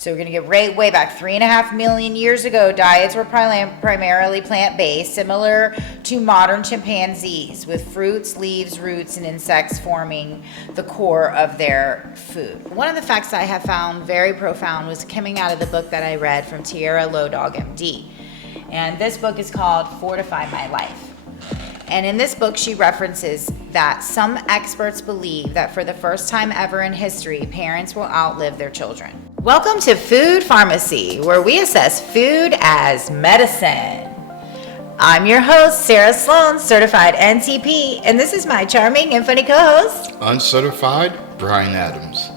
So we're going to get way back 3.5 million years ago. Diets were primarily plant-based, similar to modern chimpanzees, with fruits, leaves, roots, and insects forming the core of their food. One of the facts I have found very profound was coming out of the book that I read from Tieraona Low Dog, MD. And this book is called Fortify My Life. And in this book, she references that some experts believe that for the first time ever in history, parents will outlive their children. Welcome to Food Farmacy, where we assess food as medicine. I'm your host, Sarah Sloan, certified NTP, and this is my charming and funny co-host, Uncertified Brian Adams.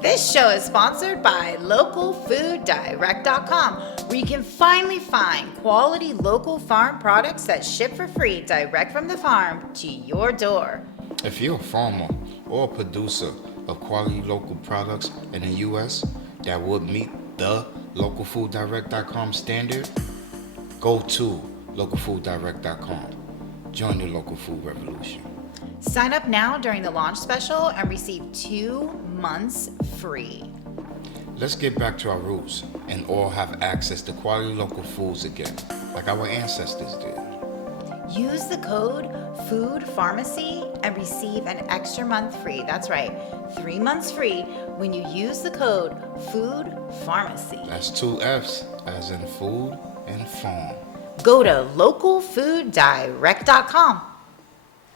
This show is sponsored by localfooddirect.com, where you can finally find quality local farm products that ship for free direct from the farm to your door. If you're a farmer or a producer of quality local products in the U.S. that would meet the localfooddirect.com standard, go to localfooddirect.com. Join the local food revolution. Sign up now during the launch special and receive 2 months free. Let's get back to our roots and all have access to quality local foods again, like our ancestors did. Use the code FOODPharmacy and receive an extra month free. That's right, 3 months free when you use the code FOODPharmacy. That's 2 F's, as in food and farm. Go to localfooddirect.com.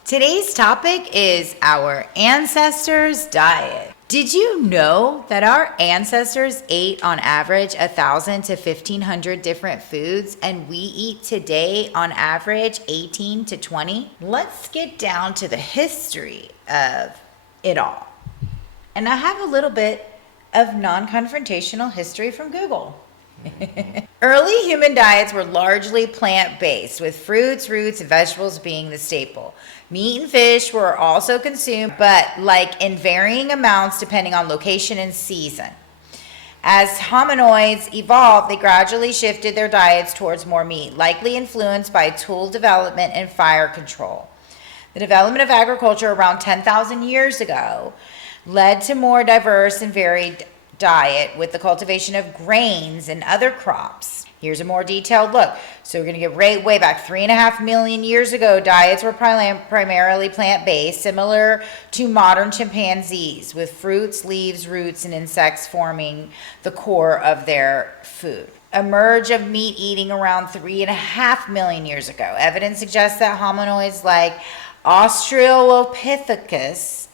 Today's topic is our ancestors' diet. Did you know that our ancestors ate on average 1,000 to 1,500 different foods, and we eat today on average 18 to 20? Let's get down to the history of it all. And I have a little bit of non-confrontational history from Google. Early human diets were largely plant-based, with fruits, roots, and vegetables being the staple. Meat and fish were also consumed, but in varying amounts depending on location and season. As hominoids evolved, they gradually shifted their diets towards more meat, likely influenced by tool development and fire control. The development of agriculture around 10,000 years ago led to more diverse and varied diet with the cultivation of grains and other crops. Here's a more detailed look. So we're going to get way back 3.5 million years ago. Diets were primarily plant-based, similar to modern chimpanzees, with fruits, leaves, roots, and insects forming the core of their food. A merge of meat eating around 3.5 million years ago. Evidence suggests that hominoids like Australopithecus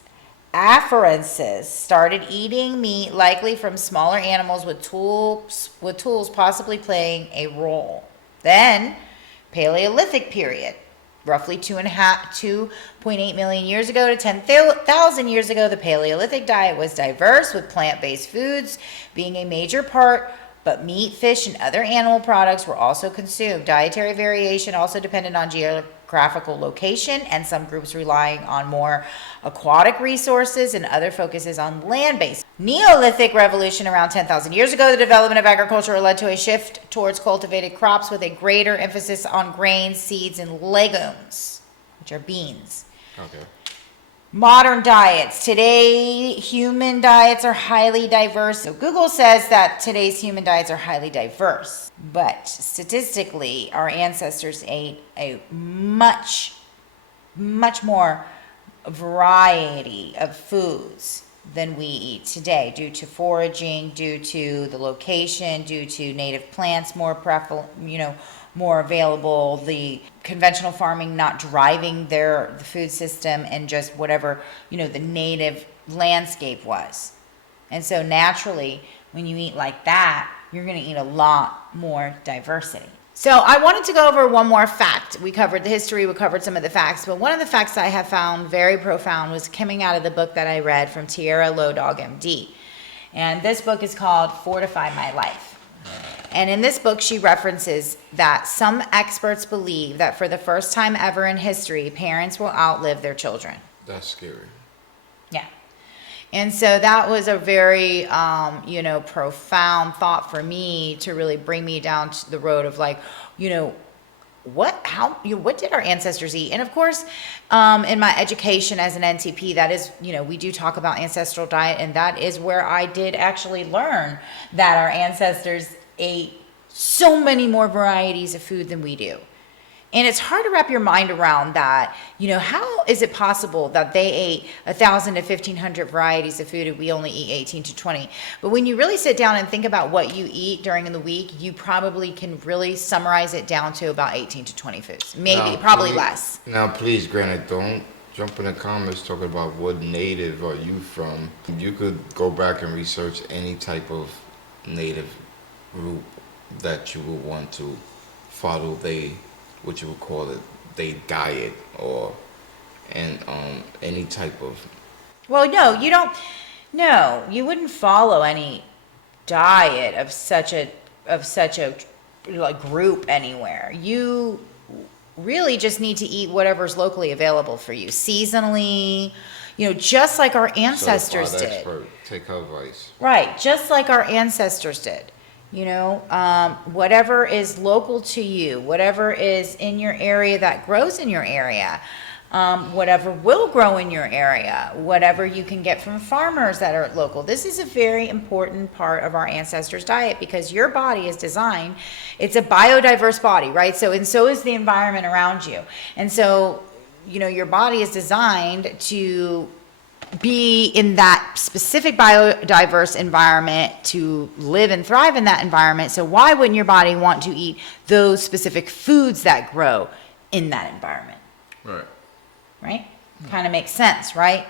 afarensis started eating meat, likely from smaller animals with tools possibly playing a role. Then, Paleolithic period, roughly 2.8 million years ago to 10,000 years ago, the Paleolithic diet was diverse, with plant-based foods being a major part, but meat, fish, and other animal products were also consumed. Dietary variation also depended on geographical location, and some groups relying on more aquatic resources and other focuses on land-based. Neolithic revolution around 10,000 years ago, the development of agriculture led to a shift towards cultivated crops with a greater emphasis on grains, seeds, and legumes, which are beans. Okay. Modern diets. Today, human diets are highly diverse. So Google says that today's human diets are highly diverse. But statistically, our ancestors ate a much more variety of foods than we eat today, due to foraging, due to the location, due to native plants more more available, the conventional farming not driving the food system, and just whatever, the native landscape was. And so naturally, when you eat like that, you're going to eat a lot more diversity. So I wanted to go over one more fact. We covered the history, we covered some of the facts, but one of the facts I have found very profound was coming out of the book that I read from Tieraona Low Dog, MD. And this book is called Fortify My Life. And in this book, she references that some experts believe that for the first time ever in history, parents will outlive their children. That's scary. Yeah. And so that was a very, profound thought for me to really bring me down to the road of what did our ancestors eat? And of course, in my education as an NTP, that is, we do talk about ancestral diet, and that is where I did actually learn that our ancestors ate so many more varieties of food than we do. And it's hard to wrap your mind around that. How is it possible that they ate 1,000 to 1,500 varieties of food and we only eat 18 to 20? But when you really sit down and think about what you eat during the week, you probably can really summarize it down to about 18 to 20 foods. Maybe, probably less. Now, please, Granite, don't jump in the comments talking about what native are you from. You could go back and research any type of native group that you would want to follow what you would call it, they diet any type of. Well, no, you don't. No, you wouldn't follow any diet of such a like group anywhere. You really just need to eat whatever's locally available for you, seasonally. Just like our ancestors did. Expert, take her advice. Right, just like our ancestors did. Whatever is local to you, whatever is in your area that grows in your area, whatever will grow in your area, whatever you can get from farmers that are local. This is a very important part of our ancestors' diet because your body is designed, it's a biodiverse body, right? So is the environment around you. And so, your body is designed to be in that specific biodiverse environment, to live and thrive in that environment. So why wouldn't your body want to eat those specific foods that grow in that environment? Right? Kind of makes sense, right?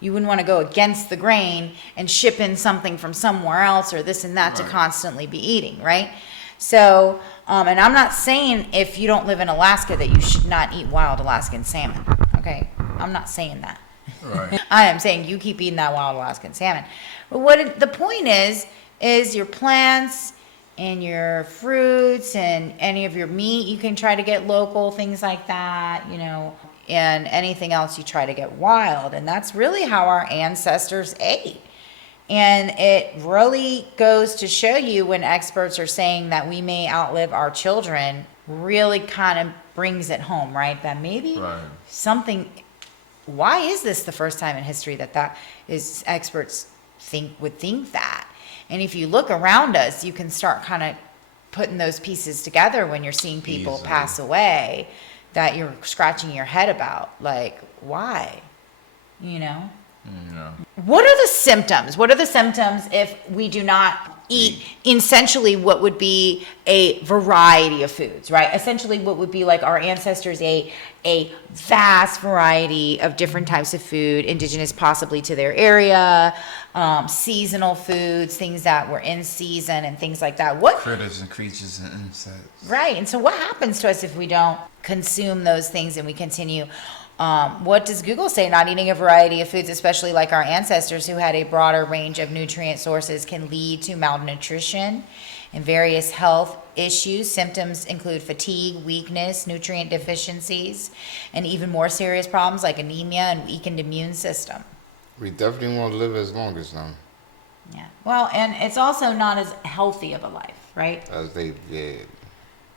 You wouldn't want to go against the grain and ship in something from somewhere else or this and that to constantly be eating, right? So, and I'm not saying if you don't live in Alaska that you should not eat wild Alaskan salmon, okay? I'm not saying that. Right. I am saying you keep eating that wild Alaskan salmon. But the point is your plants and your fruits and any of your meat, you can try to get local, things like that, and anything else you try to get wild. And that's really how our ancestors ate. And it really goes to show you when experts are saying that we may outlive our children, really kind of brings it home, right? That maybe something. Why is this the first time in history that is experts would think that? And if you look around us, you can start kind of putting those pieces together when you're seeing people pass away that you're scratching your head about. Like, why? What are the symptoms? What are the symptoms if we do not eat essentially what would be a variety of foods, right? Essentially what would be like our ancestors ate a vast variety of different types of food, indigenous possibly to their area, seasonal foods, things that were in season and things like that. Critters and creatures and insects. Right, and so what happens to us if we don't consume those things and we continue? What does Google say? Not eating a variety of foods, especially like our ancestors who had a broader range of nutrient sources, can lead to malnutrition and various health issues. Symptoms include fatigue, weakness, nutrient deficiencies, and even more serious problems like anemia and weakened immune system. We definitely won't live as long as them. Yeah. Well, and it's also not as healthy of a life, right? As they did.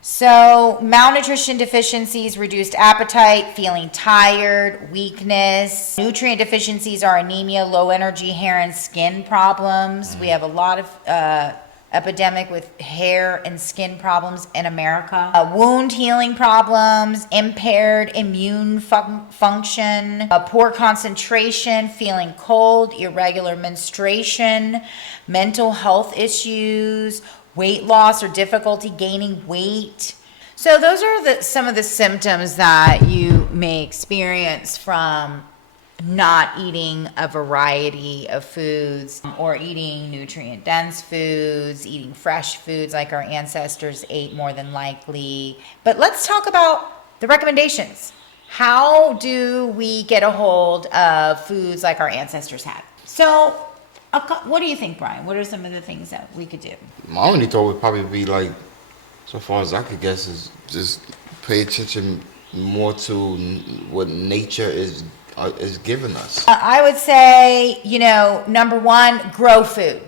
So malnutrition deficiencies, reduced appetite, feeling tired, weakness. Nutrient deficiencies are anemia, low energy, hair and skin problems. We have a lot of epidemic with hair and skin problems in America. Wound healing problems, impaired immune function, poor concentration, feeling cold, irregular menstruation, mental health issues, weight loss or difficulty gaining weight. So those are some of the symptoms that you may experience from not eating a variety of foods or eating nutrient dense foods, eating fresh foods like our ancestors ate more than likely. But let's talk about the recommendations. How do we get a hold of foods like our ancestors had? So what do you think, Brian? What are some of the things that we could do? My only thought would probably be like, so far as I could guess, is just pay attention more to what nature is giving us. I would say, number one, grow food.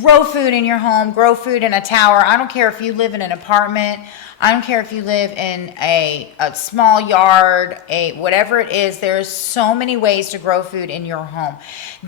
Grow food in your home, grow food in a tower. I don't care if you live in an apartment. I don't care if you live in a small yard, whatever it is. There's so many ways to grow food in your home.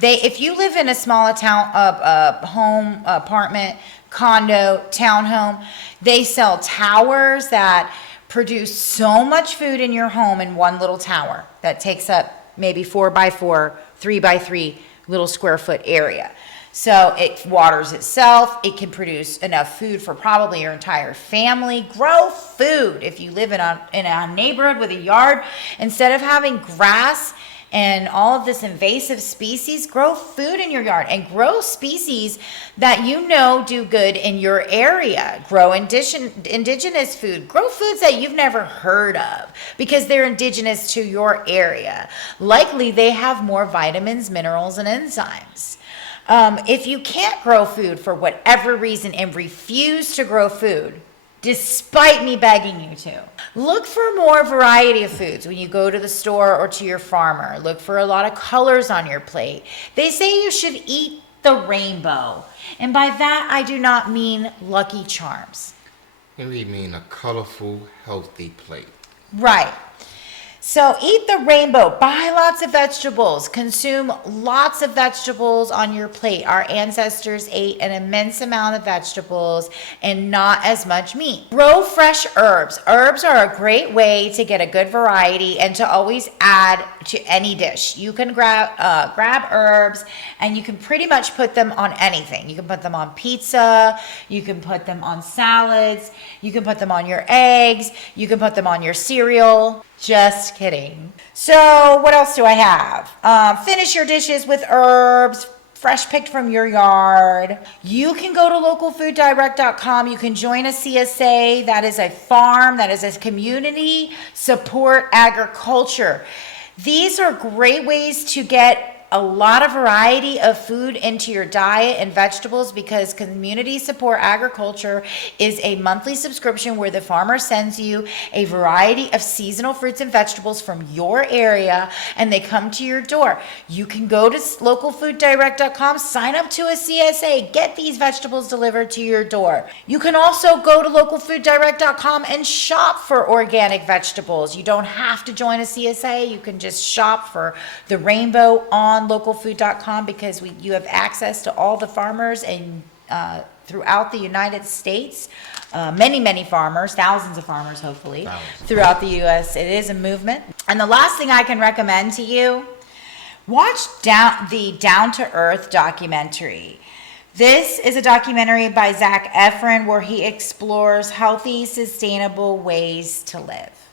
If you live in a small home, apartment, condo, townhome, they sell towers that produce so much food in your home in one little tower that takes up maybe 4x4, 3x3 little square foot area. So it waters itself. It can produce enough food for probably your entire family. Grow food. If you live in a neighborhood with a yard, instead of having grass and all of this invasive species, grow food in your yard and grow species that you know do good in your area. Grow indigenous food. Grow foods that you've never heard of because they're indigenous to your area. Likely they have more vitamins, minerals, and enzymes. If you can't grow food for whatever reason and refuse to grow food, despite me begging you to, look for more variety of foods when you go to the store or to your farmer. Look for a lot of colors on your plate. They say you should eat the rainbow. And by that, I do not mean Lucky Charms. We mean a colorful, healthy plate. Right. So eat the rainbow, buy lots of vegetables, consume lots of vegetables on your plate. Our ancestors ate an immense amount of vegetables and not as much meat. Grow fresh herbs. Herbs are a great way to get a good variety and to always add to any dish. You can grab herbs and you can pretty much put them on anything. You can put them on pizza, you can put them on salads, you can put them on your eggs, you can put them on your cereal. Just kidding. So what else do I have? Finish your dishes with herbs, fresh picked from your yard. You can go to localfooddirect.com. You can join a CSA. That is a farm. That is a community support agriculture. These are great ways to get a lot of variety of food into your diet and vegetables because community support agriculture is a monthly subscription where the farmer sends you a variety of seasonal fruits and vegetables from your area and they come to your door. You can go to localfooddirect.com, sign up to a CSA, get these vegetables delivered to your door. You can also go to localfooddirect.com and shop for organic vegetables. You don't have to join a CSA. You can just shop for the rainbow on localfood.com because you have access to all the farmers and throughout the United States. Many farmers, thousands of farmers hopefully, throughout the U.S. It is a movement. And the last thing I can recommend to you, watch the Down to Earth documentary. This is a documentary by Zac Efron where he explores healthy, sustainable ways to live.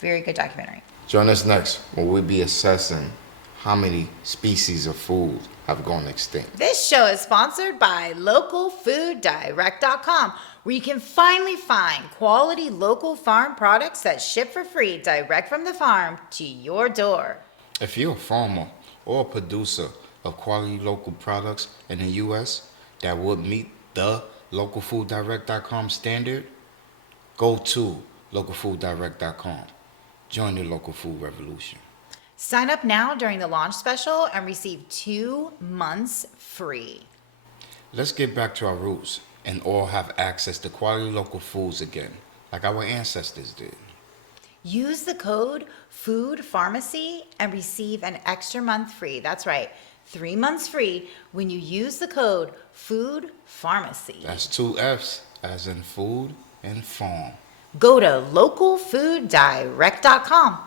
Very good documentary. Join us next when we'll be assessing how many species of food have gone extinct. This show is sponsored by localfooddirect.com, where you can finally find quality local farm products that ship for free direct from the farm to your door. If you're a farmer or a producer of quality local products in the U.S. that would meet the localfooddirect.com standard, go to localfooddirect.com. Join the local food revolution. Sign up now during the launch special and receive 2 months free. Let's get back to our roots and all have access to quality local foods again, like our ancestors did. Use the code FOODPharmacy and receive an extra month free. That's right, 3 months free when you use the code FOODPharmacy. That's 2 F's, as in food and farm. Go to localfooddirect.com.